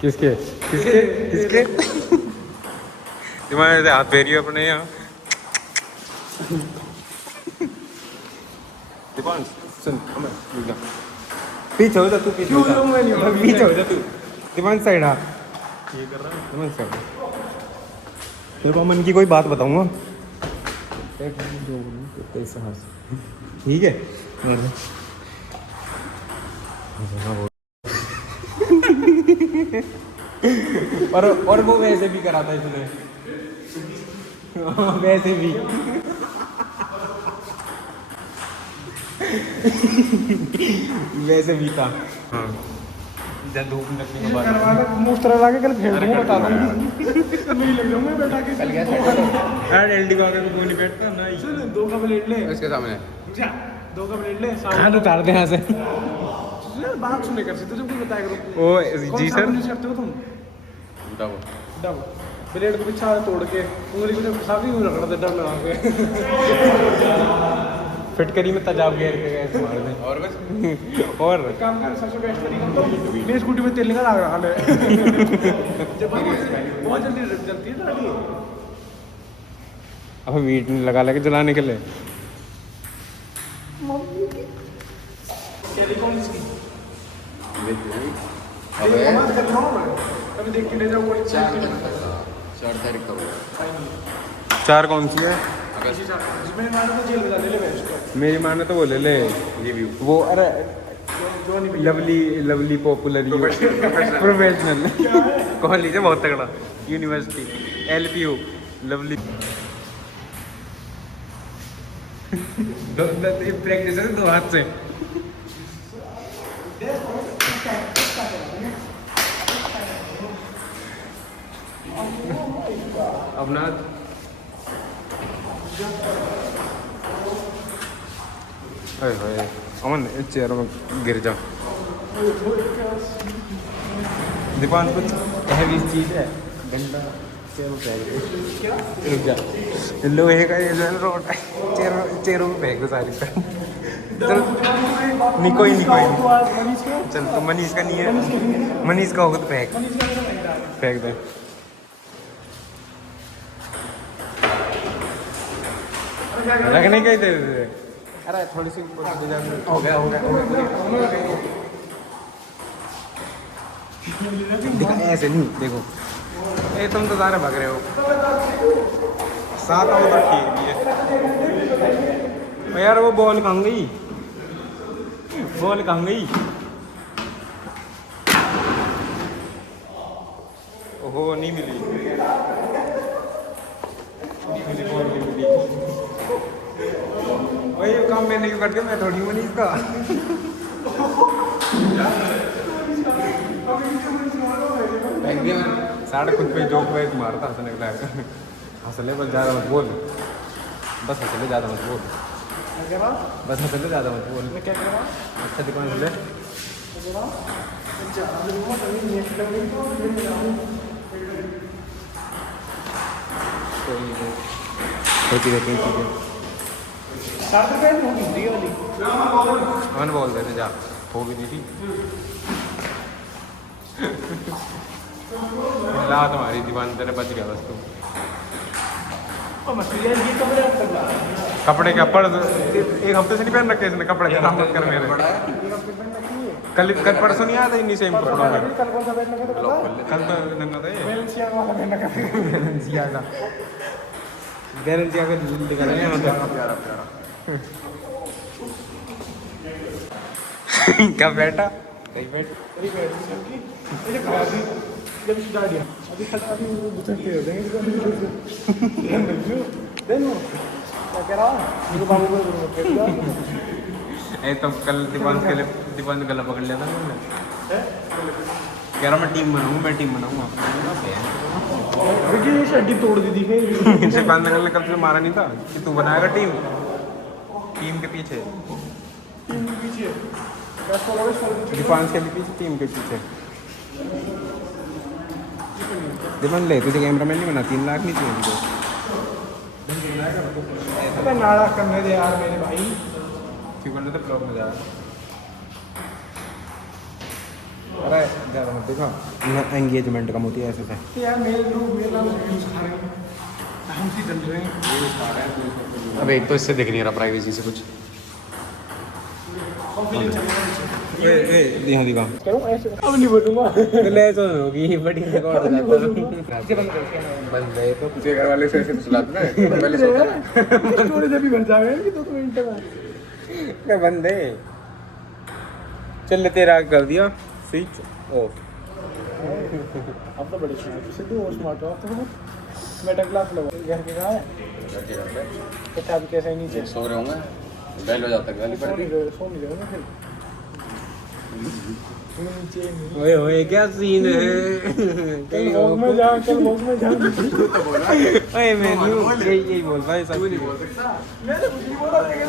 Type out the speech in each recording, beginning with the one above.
किसके किसके किसके तुम्हारे हाथ फेरियो अपने यहाँ। दीपान सुन पीछे हो जा तू, पीछे हो जा तू। दीपान साइड आ, ये कर रहा है दीपान साइड। तेरे को मन की कोई बात बताऊंगा, ठीक है। और वो वैसे भी करा था इसने, वैसे भी वैसे भी था। हाँ धूप निकलने के बाद मुस्तर लगा के कल खेल दूंगा, बता दूं नहीं लग जाऊंगा बैठा के कल गया यार एलडी का अगर कोई नहीं बैठता ना, सुन 2 का प्लेट ले उसके सामने, जा 2 का प्लेट ले खाना उतार दे यहाँ से। बात सुने कर सकते, तुम कुछ बताया करो। ओ जी सर यूज करते हो तुम? डबल डब ब्लेड को पीछा तोड़ के उंगली को जब साफ ही रगड़ दे डब लगा के फिटकरी में तजाब घेर के गए मार दे। और बस और काम कर, सबसे बेस्ट तरीका तो मेरी स्कूटी में तेल निकाल आ रहा है जब बहुत जल्दी जलती है गाड़ी। अब वीट लगा लगे जलाने के लिए। टेलीकॉम इसकी अबे कभी देख के ले जाओ। 4 तारीख का 4 कौन सी है? जिसमें मैंने तो जेल में ले ले बेस्ट। मेरी माँ ने तो वो ले ले रिव्यू, वो अरे lovely lovely popular professional college है बहुत तगड़ा, यूनिवर्सिटी LPU लवली। प्रैक्टिस है 2 हाथ से। अपना अमन चेयर में गिर जा। दीपान कुछ हैवी चीज है, गंदा रुक जा, लोहे का ये जो है रोड चेयरों में फेंक दो सारी पे। चल नहीं कोई चल तो मनीष का नहीं है, मनीष का होगा तो फेंक दे। रखने का ही दे दे। अरे थोड़ी सी हो गया देखो ऐसे नहीं, देखो ये तुम तो सारे भाग रहे हो, साथ आओ तो ठीक भी है यार। वो बॉल कहाँ गई, बॉल कहाँ गई? ओहो नहीं मिली बॉल नहीं मिली। वही काम मैंने क्यों करके, मैं थोड़ी मनीष का। साढ़े खुद पे जोक पे मारता हंसने के लायक। हंसले बस ज़्यादा मत बोल, बस हंसले ज़्यादा मत बोल, बस हंसले ज़्यादा मत बोल। क्या कर रहा? अच्छा दुकान से ले होती रहती हैं चीज़ें। 7 रुपये में होगी फ्री वाली। मैंने बोल रहे थे जा, हो भी नहीं थी। ला तुम्हारी दीवान तेरे बच गया बस तू। कपड़े का पड़ 1 हफ्ते से नहीं पहन रखे इसने कपड़े, खराब मत कर मेरे। कल परसों नहीं आया था इन्हीं सेम कपड़ों में। कल तो नंगा था ये गारंटी आगे दिखा रहे हैं क्या बेटा सही बैठ जब स्टार्ट किया अभी खड़ा अभी बुझते हो देंगे क्या कह रहा मेरे बाबू को ए तो कल दीपान गला पकड़ लिया था मैंने, कह रहा मैं टीम बनाऊंगा ये शड्डी तोड़ दी थी दीपान ने कल से मारा नहीं था कि तू बनाएगा टीम के पीछे दीपान के भी पीछे टीम के पीछे। दीपान ले तुझे कैमरामैन नहीं बना, 3 लाख नहीं चाहिए तुझे नाड़ा करने दे यार मेरे भाई, क्यों करने तो ब्लॉग में जा। अरे ज़्यादा मत देखा, एंगेजमेंट कम होती है ऐसे से। तो यार मेरे लोग मेरे नाम न्यूज़ खा रहे हैं, हम सी चल रहे हैं। अब एक तो इससे दिख नहीं रहा प्राइवेसी से कुछ। यहाँ दिखा करूँ ऐसे अब नहीं बोलूँगा। ले तो होगी बड़ी रिकॉर्ड हो जाता बंद है तो तुझे घर वाले से ऐसे सुलाते ना पहले सोचा स्टोरी जब भी बन जाएगा कि 2 मिनट में क्या बंदे। चल तेरा कर दिया स्विच ऑफ। अब तो बड़े स्मार्ट सिद्धू और स्मार्ट हो तो मेटल क्लास लगा घर के कहाँ है किताब कैसे ही नीचे सो रहे होंगे बैल हो जाता है गाली पड़ती सो नहीं रहे ना फिर नीचे ओए ओए क्या सीन है। कल वॉक में जा ओए मैंने यही बोल पाए सब। मैंने कुछ नहीं बोला लेकिन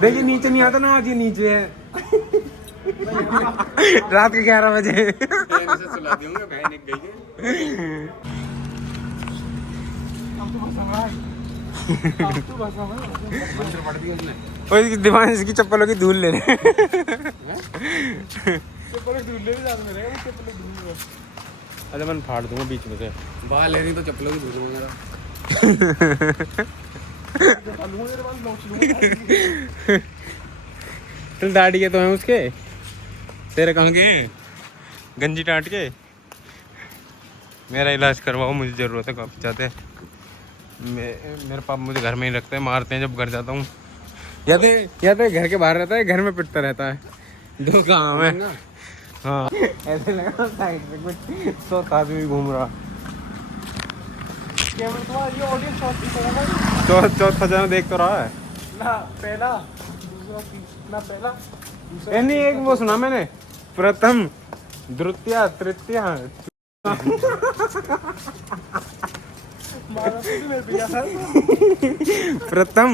देखिए नीचे नहीं आता ना, आज ये नीचे है। रात के 11 बजे सुला दूंगा बहन एक गई है मंत्र पढ़ दिया उसने ओए दीवान इसकी चप्पलों की धूल ले रहे। अरे मैं फाड़ दूंगा बीच में से। बाहर ले रही तो चप्पलों की धूल मेरा चल दाढ़ी के तो हैं उसके, तेरे कहाँ के हैं? गंजी टाट के। मेरा इलाज करवाओ, मुझे ज़रूरत है। काफ़ी चाहते हैं मेरे पापा मुझे घर में ही रखते हैं, मारते हैं जब घर जाता हूँ। या तो घर के बाहर रहता है, घर में पिटता रहता है। दो काम है। हाँ ऐसे लगा साइड पे कुछ सोता आदमी घूम रहा। चौथा जना देख तो रहा है ना पहला दूसरा तीसरा पहला दूसरा नहीं, एक वो सुना मैंने, प्रथम द्वितीय तृतीय मारा तो भी मेरे पे क्या था प्रथम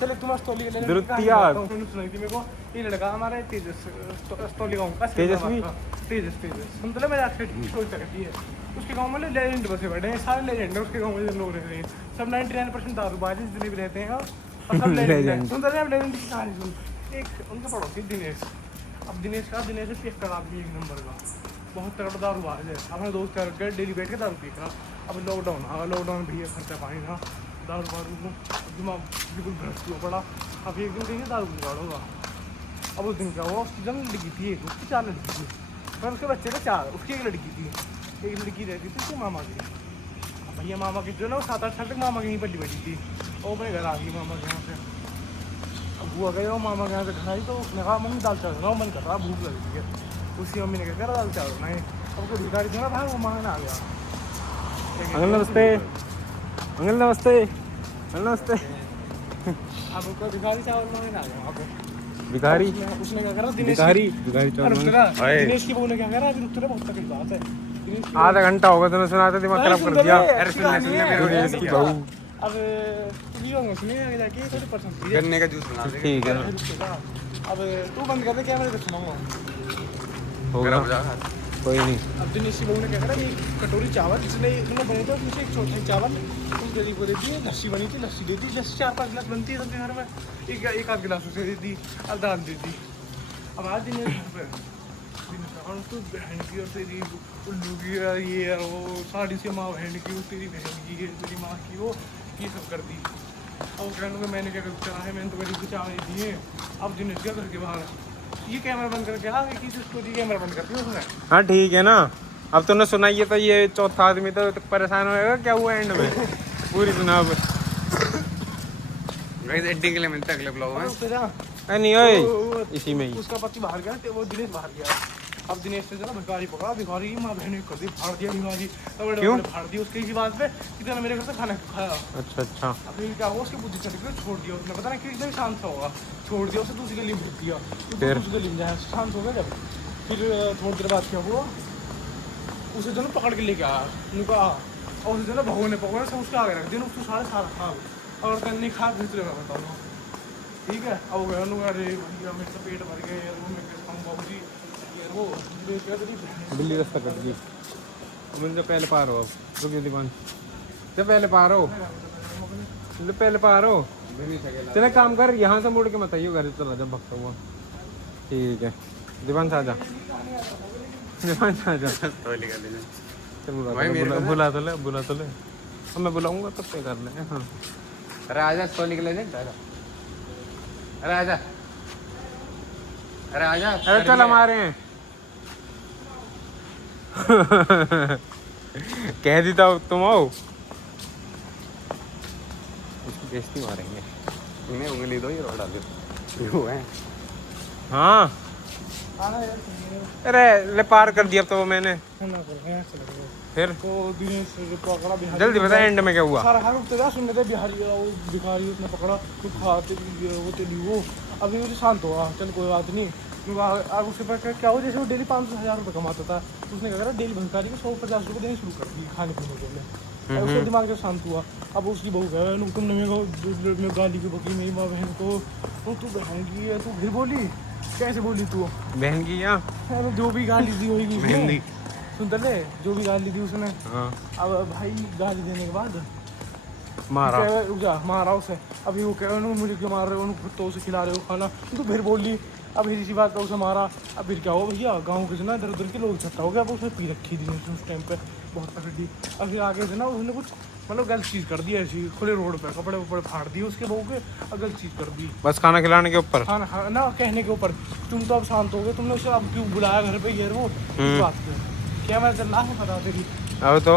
चल तुम स्टोरी ले ले द्वितीय सुनाई थी मेरे को। ये लड़का हमारा तेजस स्टोरी गाँव का तेजस्वी? तेजस सुनते ना मेरे आखिर स्टोरी करती है। उसके गांव में लेजेंड बसे बैठे हैं, सारे लेजेंड है उसके गांव में जो लोग रह रहे हैं सब 99% दारूबाज जितने भी रहते हैं और सब लेजेंड है। सुनते रहे लेजेंड की कहानी सुन। एक उनके पड़ोसी दिनेश, अब दिनेश है पियक्कड़ आदमी एक नंबर का, बहुत तगड़ा दारूबाज है। अपने दोस्त कर डेली बैठ के दारू पी रहा। अब लॉकडाउन आ लॉकडाउन भैया खर्चा पानी ना दारू वारू को दिमाग बिल्कुल भ्रष्ट हुआ पड़ा। अब एक दिन कहीं दारू जुगाड़ होगा। अब उस दिन क्या हुआ, उसकी जन लड़की थी एक, उसकी 4 लड़की थी पर उसके बच्चे थे 4, उसकी एक लड़की थी। एक लड़की रहती थी उसके मामा की। भैया मामा की जो ना 7-8 साल तक मामा की यहीं पली बैठी थी और अपने घर आ गई मामा के यहाँ से। अब हुआ गया वो मामा के यहाँ से घर आई तो उसने कहा मम्मी दाल चावल बनाओ, मन कर रहा भूख लगी थी। उसकी मम्मी ने कहा दाल चावल बनाए। अब कोई भिखारी था ना भाई वो मांगने आ गया। अंकल नमस्ते, अंकल नमस्ते, अंकल नमस्ते। अब उसका भिखारी चावल मांगने आ गया वहाँ पे। भिखारी उसने क्या करा भिखारी चावल दिनेश की बहू ने क्या करा, अभी तेरे बहुत तकलीफ बात है। आधा घंटा होगा तूने सुना था, दिमाग खराब कर दिया। अरे सुनने दिनेश की बहू अब सुने आगे जाके थोड़ी पसंद गन्ने का जूस बना दे ठीक है ना, अब तू बंद कर दे कैमरे पे सुनाऊंगा। होगा कोई नहीं। अब दिनेश की बहू ने क्या करा, ये कटोरी चावल जिसने इतने बने थे उसमें से एक छोटे चावल उस गरीब को दे दी। लस्सी बनी थी, लस्सी दे दी। लस्सी 4-5 गिलास बनती है सबके घर में, एक आध गिलास उसे दे दी और दाल दे दी। अब आज दिनेश तू बहन की और तेरी उल्लू की और ये और वो साड़ी से माँ बहन की, तेरी बहन की है, तेरी माँ की, वो ये सब कर दी। अब कहने को मैंने क्या करा है, मैंने तो गरीब को चावल दिए। अब दिनेश क्या घर के बाहर ये कैमरा बंद करके आ गई, किसी स्टोरी कैमरा बंद कर दिया उसने। हाँ ठीक है ना, अब तूने सुनाइए तो ये चौथा आदमी तो परेशान होएगा। क्या हुआ एंड में पूरी सुना अब। एडिटिंग के लिए मिलता है अगले ब्लॉग में। नहीं ओए इसी में ही उसका पति बाहर गया, वो दिनेश बाहर गया। अब दिनेश ने जरा भिखारी पकड़ा, भिखारी माँ बहन कर दी, फाड़ दिया भिखारी। क्यों? फाड़ दिया उसके इसी बात पे कि तेरा मेरे घर से खाना खाया। अच्छा अब फिर क्या हुआ, उसकी बुद्धि चली गई, छोड़ दिया उसने। पता नहीं कि एकदम शांत सा होगा, छोड़ दिया उसे, दूसरी गली में भेज दिया। फिर? दूसरी गली में जाए शांत हो गया जब। फिर थोड़ी देर बाद क्या हुआ, उसे जो ना पकड़ के लेके आया उनका, और उसे जो ना भगवान सब उसके आगे रख दिया, उसको सारा खा और नहीं खा दूसरे में बताओ। ठीक है, अब गया अरे भैया मेरे से पेट भर गया यार, वो मैं कैसे खाऊँ बाबू जी यार, वो बिल्ली रास्ता कट गई। मुझे जो पहले पार हो, रुकिए दीवान जब पहले पार हो, जब पहले पार हो। चले काम कर, यहाँ से मुड़ के मत आइयो, घर चला जब भगता हुआ। ठीक है दीवान साजा रस्तौली का ले जाए। भाई मेरे को बुला तो ले अब मैं बुलाऊंगा तब पे कर ले। हाँ अरे आजा रस्तौली के ले जाए। अरे आजा, अरे आजा। अरे चल हमारे हैं। कह दी था तुम आओ, उसकी बेइज्जती मारेंगे। इन्हें उंगली दो, ये रोड डाल दो। वो है हाँ आना यार अरे ले पार कर दिया अब तो वो मैंने। ना कर यहाँ चले गए फिर तो दिनेश जो पकड़ा बिहारी जल्दी बता एंड में क्या हुआ। सारा हाल उठते जा सुनने थे बिहारी वो भिखारी उसने पकड़ा तो खाते वो तेली वो अभी वो शांत हुआ। चल कोई बात नहीं। आगे उसके पास क्या हो जैसे वो डेली 500,000 रुपये कमाता था तो उसने क्या करा डेली भिखारी को 150 रुपये देने शुरू कर दी खाने पीने के लिए। उसके दिमाग से शांत हुआ। अब उसकी बहू कह तुमने मेरे को गाली की बकी मेरी माँ बहन को तू बहन की है तू फिर बोली कैसे बोली तू बहन की या जो भी गाली दी होगी बहन सुनते ले जो भी गाली दी उसने। हाँ अब भाई गाली देने के बाद मारा रुक जा मारा उसे। अभी वो कह रहे मुझे क्यों मार रहे हो कुत्तों से खिला रहे हो खाना तो फिर बोली। अब फिर इसी बात पर उसे मारा। अब फिर क्या हो भैया गाँव के जो ना इधर उधर के लोग इकट्ठा हो गया। अब उसने पी रखी थी उस टाइम पे बहुत तकड़ी। अब फिर आगे से ना उसने कुछ मतलब गलत चीज़ कर दी ऐसी खुले रोड पे कपड़े वपड़े फाड़ दिए उसके बहू के और गलत चीज़ कर दी। बस खाना खिलाने के ऊपर हाँ ना कहने के ऊपर तुम तो अब शांत हो गए तुमने उसे अब क्यों बुलाया घर पे ये वो इस बात पे क्या मैं चल है पता तेरी। अब तो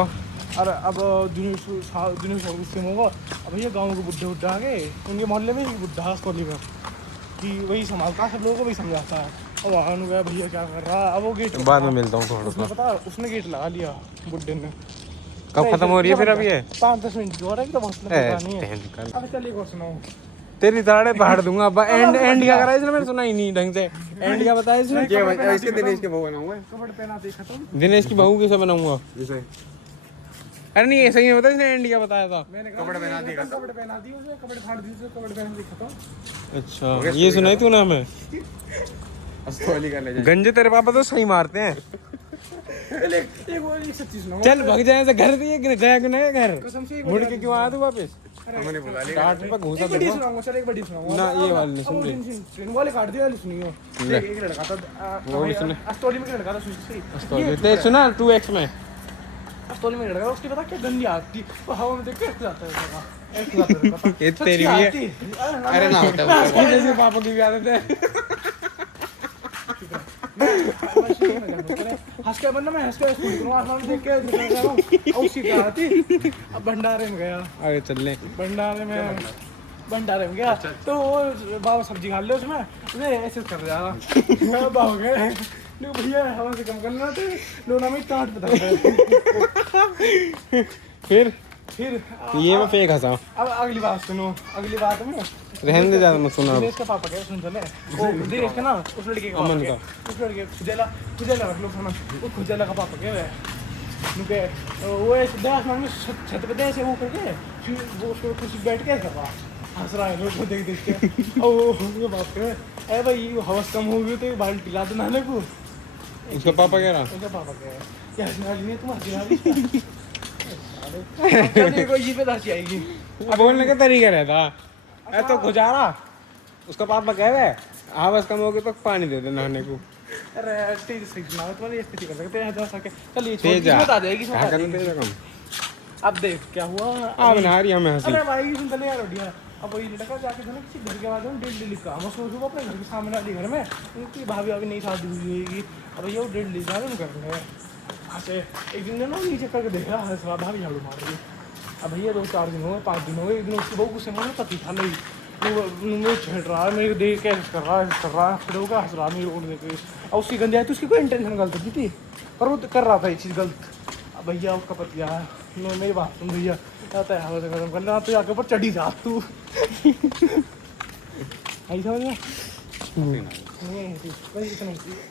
अरे अब दिनेश गुस्से में होगा। अब भैया गाँव के बुढ़े आ गए उनके मोहल्ले में बुढ़ा हस्तौली में कि वही संभालता है सब लोगों को वही समझाता है। अब आने गया भैया क्या कर रहा है। अब वो गेट बाद में मिलता हूँ थोड़ा उसने सा। पता उसने गेट लगा लिया बुढ़े ने। कब खत्म हो रही है फिर अभी ये 5-10 मिनट की हो रहा है तो बहुत लंबी कहानी है। टेंशन। अब चल एक और सुनाओ। तेरी ताड़े पहाड़ दूंगा अब। एंड क्या करा इसने मैंने सुना ही नहीं ढंग से। एंड क्या बताया इसने। इसके दिनेश के बहू बनाऊंगा। कपड़े पहना दे खत्म। दिनेश की बहू कैसे बनाऊंगा। जैसे अरे नहीं ऐसा ही नहीं बता इसने एंड क्या बताया था। मैंने कपड़े पहना दिए कपड़े पहना दिए उसे कपड़े फाड़ दिए उसे कपड़े पहना दिए खत्म। अच्छा ये सुनाई तू ना हमें। रस्तौली का ले जाए। गंजे तेरे पापा तो सही मारते हैं। एक सच्ची सुनाऊं चल भाग जाए से घर दिए गया कि नहीं घर कसम से मुड़ के क्यों आया तू वापस। हमने बुला लिया। काट पे घूसा एक बड़ी देखो सुनाऊंगा चल एक बड़ी सुनाऊंगा ना ये वाली नहीं सुन रही। ट्रेन वाले काट दिया वाली सुनियो। ले। एक लड़का था वो भी सुने। अस्टोली में लड़का था सुशी ते सुना 2x में अस्टोली में लड़का उसकी पता क्या गंदी आती वो हवा में देख के ऐसे जाता है लड़का ऐसे जाता है ये तेरी भी है। अरे ना होता है। जैसे पापा की भी आदत है। हंस के बंदा मैं हंस के स्कूल करूँ आसमान देख के निकल जा रहा हूँ और उसी पे आती। अब भंडारे में गया आगे चल ले। भंडारे में गया तो वो बाबा सब्जी खा ले उसमें उसे ऐसे कर जा रहा बाबा गए लो भैया हवा से कम करना तो लोना में टाट बता फिर फिर ये मैं फेंक हंसा। अब अगली बात सुनो अगली बात में रहने दे ज्यादा मत सुना अब। दिनेश का पापा क्या सुन चले वो दिनेश का ना उस लड़के का अमन का। उस लड़के खुजेला रख लो खाना वो खुजेला का पापा क्या है नुके वो ऐसे आसमान में छत पे ऐसे वो करके फिर वो उसको कुछ बैठ के कर रहा हंस रहा है लोग को देख देख के और वो बाप करे अरे भाई हवस कम हो गई तो बाल्टी ला दो नहाने को। उसका पापा कह रहा उसका पापा क्या है क्या हंसने वाली नहीं तुम हंसी वाली चलिए कोई जी पे हंसी आएगी। अब बोलने का तरीका रहता है तो गुजारा। उसका पापा कह रहा है हवस कम हो गई तो पानी दे दे नहाने को। अरे तेज से सुनाओ तुम्हारी ये स्थिति कर सकते हैं जा सके चलिए तेज आ। बता देगी क्या करना तेज कम। अब देख क्या हुआ अब नहा रही हमें हंसी। अरे भाई सुन चले यार बढ़िया अब वही लड़का जाके था ना किसी घर के बाद डेली का मैं सोच रहा अपने घर के सामने वाली घर में उनकी भाभी अभी नहीं शादी हुई होगी अब भैया वो डेली जा रहे कर रहे हैं ऐसे एक दिन ना नीचे करके देख रहा है भाभी झाड़ू मार रही अब भैया 2-4 दिन हो गए 5 दिन हो गए एक दिन उसकी बहू गुस्से में पति था नहीं वो छेड़ रहा है मेरे देख के कर रहा है फिर होगा हंस रहा मेरे रोड देख और उसकी गंदी आई तो उसकी कोई इंटेंशन गलत नहीं थी पर वो कर रहा था ये चीज़ गलत। अब भैया उसका पति आया मेरी बात सुन भैया आता है हवा से खत्म कर लेना तो आके ऊपर चढ़ी जा तू आई समझ में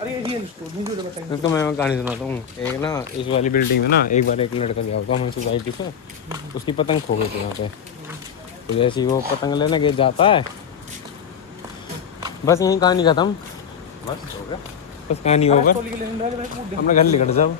अरे ये तो मैं कहानी सुनाता हूँ। एक ना इस वाली बिल्डिंग में ना एक बार एक लड़का गया होता हमारी सोसाइटी से उसकी पतंग खो गई थी यहाँ पे तो जैसे ही वो पतंग लेने के जाता है बस यही कहानी खत्म। बस हो गया। बस कहानी ओवर। अपने घर निकल जाओ।